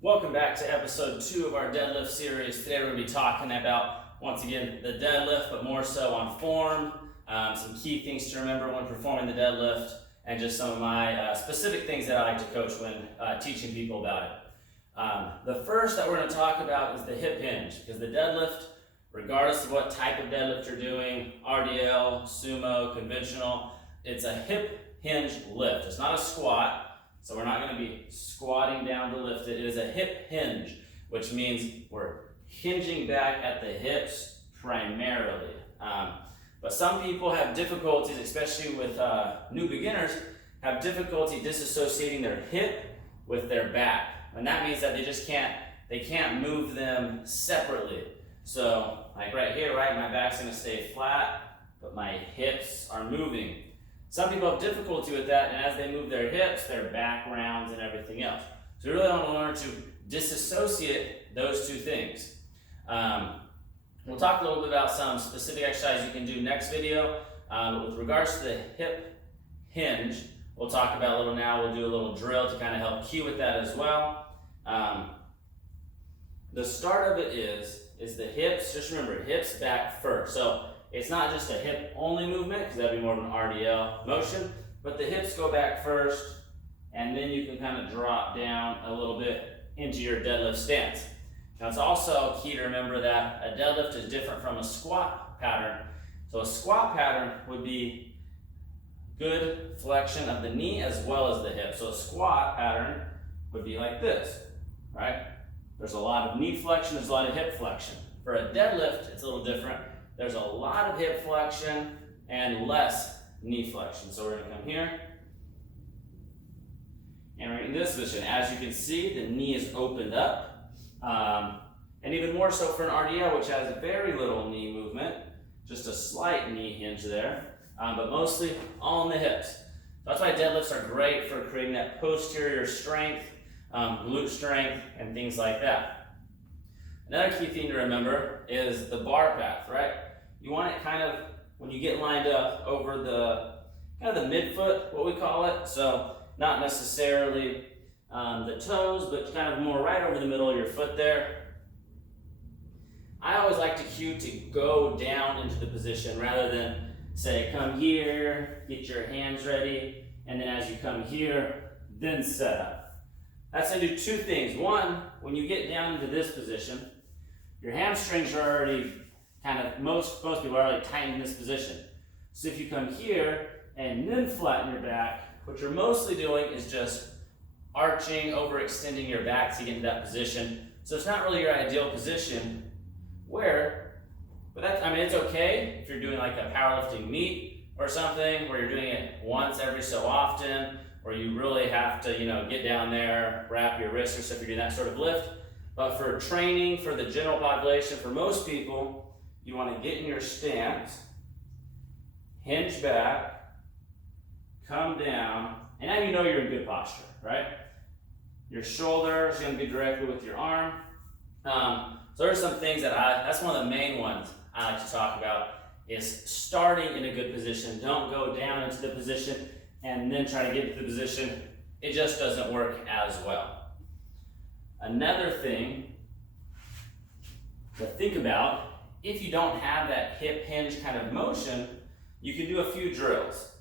Welcome back to episode 2 of our deadlift series. Today we're going to be talking about, once again, the deadlift, but more so on form, some key things to remember when performing the deadlift, and just some of my specific things that I like to coach when teaching people about it. The first that we're going to talk about is the hip hinge, because the deadlift, regardless of what type of deadlift you're doing, RDL, sumo, conventional, it's a hip hinge lift. It's not a squat. So we're not going to be squatting down to lift it. It is a hip hinge, which means we're hinging back at the hips primarily. But some people have difficulties, especially with new beginners, have difficulty disassociating their hip with their back. And that means that they can't move them separately. So like right here, right, my back's going to stay flat, but my hips are moving. Some people have difficulty with that, and as they move their hips, their back rounds and everything else. So we really want to learn to disassociate those two things. We'll talk a little bit about some specific exercises you can do next video. With regards to the hip hinge, we'll talk about a little now. We'll do a little drill to kind of help cue with that as well. The start of it is the hips. Just remember, hips back first. So it's not just a hip only movement, because that'd be more of an RDL motion, but the hips go back first, and then you can kind of drop down a little bit into your deadlift stance. Now it's also key to remember that a deadlift is different from a squat pattern. So a squat pattern would be good flexion of the knee as well as the hip. So a squat pattern would be like this, right? There's a lot of knee flexion, there's a lot of hip flexion. For a deadlift, it's a little different. There's a lot of hip flexion and less knee flexion. So we're going to come here, and we're in this position. As you can see, the knee is opened up, and even more so for an RDL, which has very little knee movement, just a slight knee hinge there, but mostly all in the hips. So that's why deadlifts are great for creating that posterior strength, glute strength, and things like that. Another key thing to remember is the bar path, right? You want it kind of, when you get lined up over the, kind of the midfoot, what we call it. So not necessarily the toes, but kind of more right over the middle of your foot there. I always like to cue to go down into the position rather than say, come here, get your hands ready, and then as you come here, then set up. That's going to do two things. One, when you get down into this position, your hamstrings are already kind of, most people are already tight in this position. So if you come here and then flatten your back, what you're mostly doing is just arching, overextending your back to get into that position. So it's not really your ideal position but that's, I mean, it's okay if you're doing like a powerlifting meet or something where you're doing it once every so often, where you really have to, get down there, wrap your wrists or stuff, you're doing that sort of lift. But for training, for the general population, for most people, you want to get in your stance, hinge back, come down, and now you know you're in good posture, right? Your shoulder is going to be directly with your arm. So there are some things that's one of the main ones I like to talk about, is starting in a good position. Don't go down into the position and then try to get to the position. It just doesn't work as well. Another thing to think about, if you don't have that hip hinge kind of motion, you can do a few drills.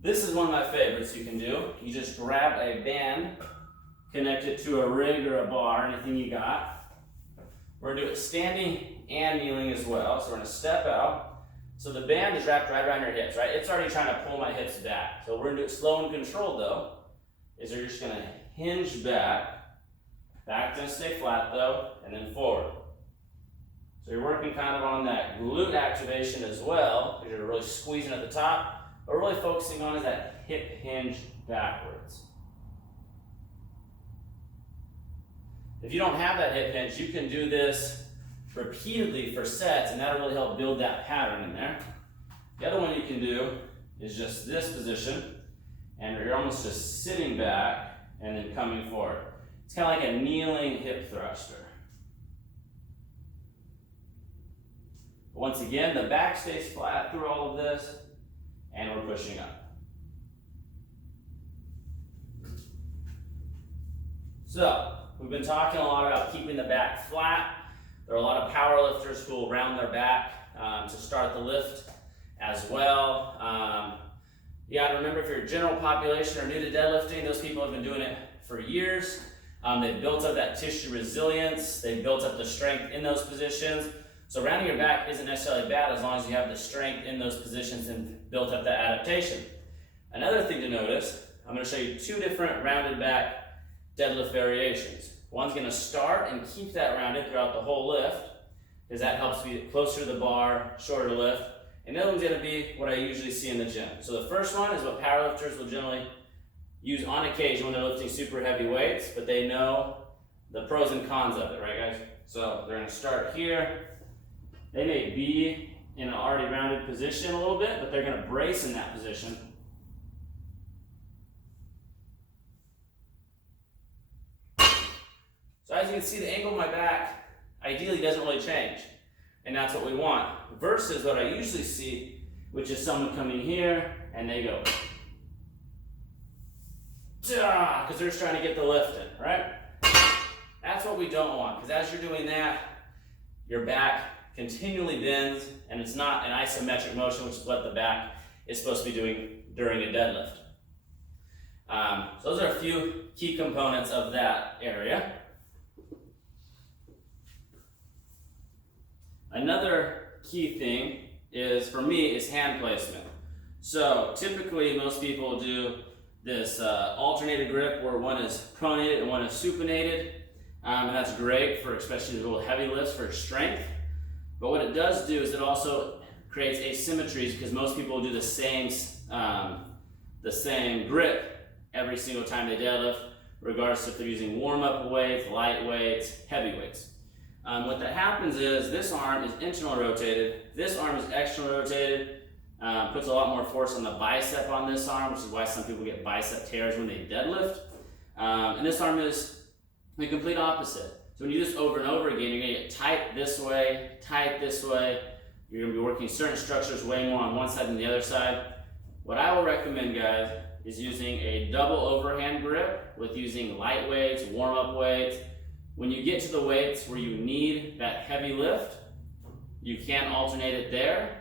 This is one of my favorites you can do. You just grab a band, connect it to a rig or a bar, anything you got. We're going to do it standing and kneeling as well. So we're going to step out. So the band is wrapped right around your hips, right? It's already trying to pull my hips back. So we're going to do it slow and controlled though, is you're just going to hinge back. Back's going to stay flat though, and then forward. So you're working kind of on that glute activation as well, because you're really squeezing at the top, but really focusing on is that hip hinge backwards. If you don't have that hip hinge, you can do this repeatedly for sets, and that'll really help build that pattern in there. The other one you can do is just this position, and you're almost just sitting back and then coming forward. It's kind of like a kneeling hip thruster. Once again, the back stays flat through all of this, and we're pushing up. So we've been talking a lot about keeping the back flat. There are a lot of power lifters who will round their back to start the lift as well. You gotta remember, if you're a general population or new to deadlifting, those people have been doing it for years. They've built up that tissue resilience, they've built up the strength in those positions. So rounding your back isn't necessarily bad as long as you have the strength in those positions and built up that adaptation. Another thing to notice, I'm going to show you two different rounded back deadlift variations. One's going to start and keep that rounded throughout the whole lift, because that helps me get closer to the bar, shorter lift. And the other one's going to be what I usually see in the gym. So the first one is what powerlifters will generally use on occasion when they're lifting super heavy weights, but they know the pros and cons of it, right guys? So they're going to start here. They may be in an already rounded position a little bit, but they're going to brace in that position. So as you can see, the angle of my back ideally doesn't really change, and that's what we want. Versus what I usually see, which is someone coming here and they go, because they're just trying to get the lift in, right? That's what we don't want, because as you're doing that, your back continually bends, and it's not an isometric motion, which is what the back is supposed to be doing during a deadlift. So those are a few key components of that area. Another key thing is, for me, is hand placement. So typically most people do this alternated grip where one is pronated and one is supinated, and that's great for especially the real heavy lifts for strength. But what it does do is it also creates asymmetries, because most people do the same grip every single time they deadlift, regardless if they're using warm-up weights, light weights, heavy weights. What that happens is this arm is internally rotated, this arm is externally rotated, puts a lot more force on the bicep on this arm, which is why some people get bicep tears when they deadlift. And this arm is the complete opposite. So when you do this over and over again, you're going to get tight this way, you're going to be working certain structures way more on one side than the other side. What I will recommend, guys, is using a double overhand grip with using light weights, warm-up weights. When you get to the weights where you need that heavy lift, you can alternate it there,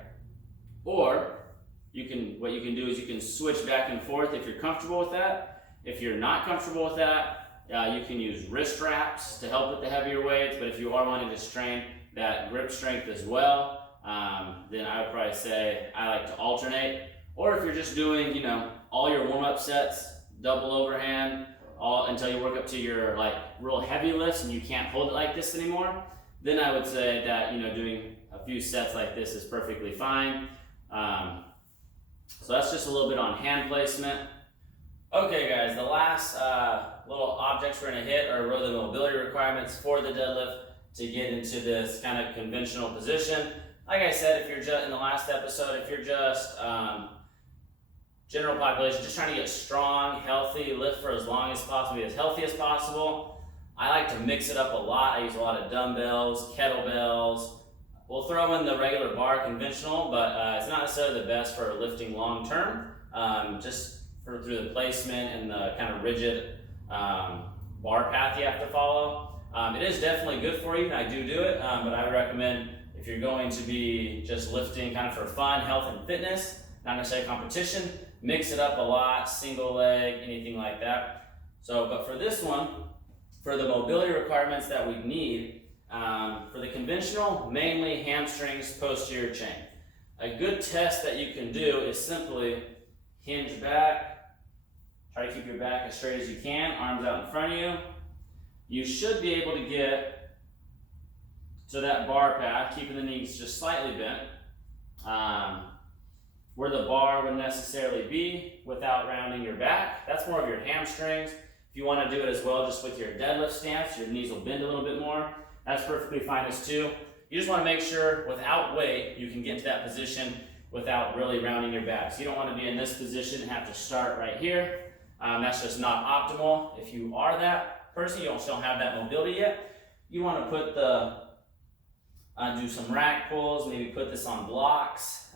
or what you can do is you can switch back and forth if you're comfortable with that. If you're not comfortable with that, you can use wrist wraps to help with the heavier weights, but if you are wanting to strain that grip strength as well, then I would probably say I like to alternate. Or if you're just doing, all your warm-up sets, double overhand, until you work up to your real heavy lifts and you can't hold it like this anymore, then I would say that doing a few sets like this is perfectly fine. So that's just a little bit on hand placement. Okay guys, the last little objects we're going to hit are really the mobility requirements for the deadlift to get into this kind of conventional position. Like I said, if you're just in the last episode, if you're just general population, just trying to get strong, healthy, lift for as long as possible, be as healthy as possible, I like to mix it up a lot. I use a lot of dumbbells, kettlebells. We'll throw in the regular bar conventional, but it's not necessarily the best for lifting long term, just through the placement and the kind of rigid bar path you have to follow. It is definitely good for you, and I do it, but I would recommend, if you're going to be just lifting kind of for fun, health, and fitness, not necessarily competition, mix it up a lot, single leg, anything like that. So, but for this one, for the mobility requirements that we need, for the conventional, mainly hamstrings, posterior chain. A good test that you can do is simply hinge back, try to keep your back as straight as you can, arms out in front of you. You should be able to get to that bar path, keeping the knees just slightly bent, where the bar would necessarily be without rounding your back. That's more of your hamstrings. If you want to do it as well, just with your deadlift stance, your knees will bend a little bit more. That's perfectly fine as too. You just want to make sure without weight, you can get to that position without really rounding your back. So you don't want to be in this position and have to start right here. That's just not optimal. If you are that person, you don't have that mobility yet, you want to put do some rack pulls, maybe put this on blocks,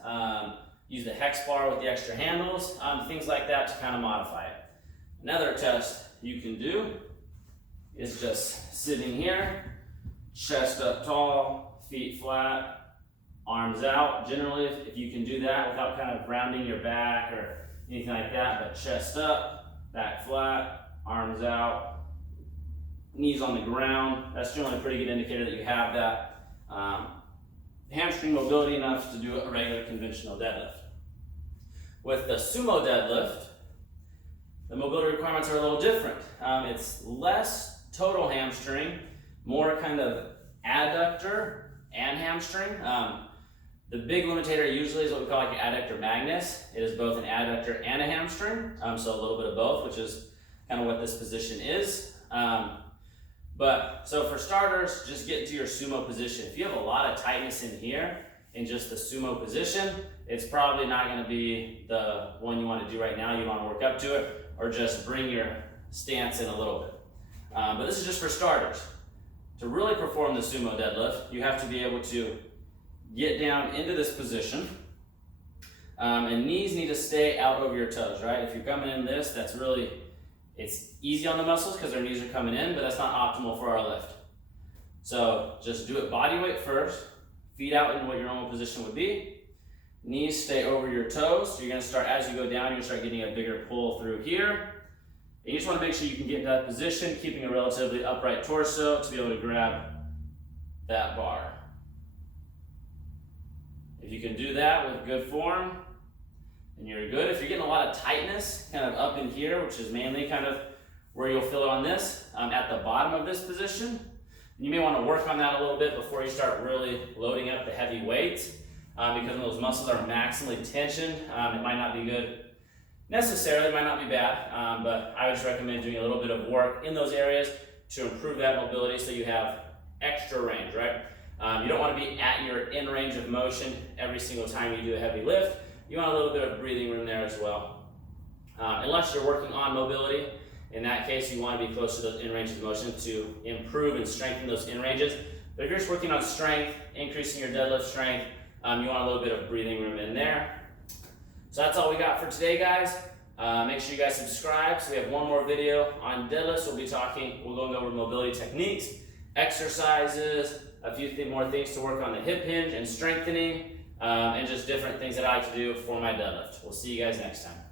use the hex bar with the extra handles, things like that to kind of modify it. Another test you can do is just sitting here, chest up tall, feet flat, arms out. Generally, if you can do that without kind of rounding your back or anything like that, but chest up, back flat, arms out, knees on the ground. That's generally a pretty good indicator that you have that hamstring mobility enough to do a regular conventional deadlift. With the Sumo Deadlift, the mobility requirements are a little different. It's less total hamstring, more kind of adductor and hamstring. The big limitator usually is what we call like an adductor magnus. It is both an adductor and a hamstring, so a little bit of both, which is kind of what this position is. So for starters, just get into your sumo position. If you have a lot of tightness in here, in just the sumo position, it's probably not going to be the one you want to do right now. You want to work up to it, or just bring your stance in a little bit. But this is just for starters. To really perform the sumo deadlift, you have to be able to get down into this position, and knees need to stay out over your toes, right? If you're coming in this, it's easy on the muscles because their knees are coming in, but that's not optimal for our lift. So just do it body weight first, feet out in what your normal position would be, knees stay over your toes. So you're gonna start, as you go down, you're gonna start getting a bigger pull through here. And you just wanna make sure you can get in that position, keeping a relatively upright torso to be able to grab that bar. If you can do that with good form, then you're good. If you're getting a lot of tightness kind of up in here, which is mainly kind of where you'll feel it on this, at the bottom of this position, you may want to work on that a little bit before you start really loading up the heavy weights, because when those muscles are maximally tensioned, it might not be good necessarily, it might not be bad, but I would just recommend doing a little bit of work in those areas to improve that mobility so you have extra range, right? You don't want to be at your in range of motion every single time you do a heavy lift. You want a little bit of breathing room there as well. Unless you're working on mobility, in that case you want to be close to those in range of motion to improve and strengthen those in ranges. But if you're just working on strength, increasing your deadlift strength, you want a little bit of breathing room in there. So that's all we got for today, guys. Make sure you guys subscribe. So we have one more video on deadlifts. We'll go over mobility techniques, exercises, a few more things to work on the hip hinge and strengthening, and just different things that I like to do for my deadlift. We'll see you guys next time.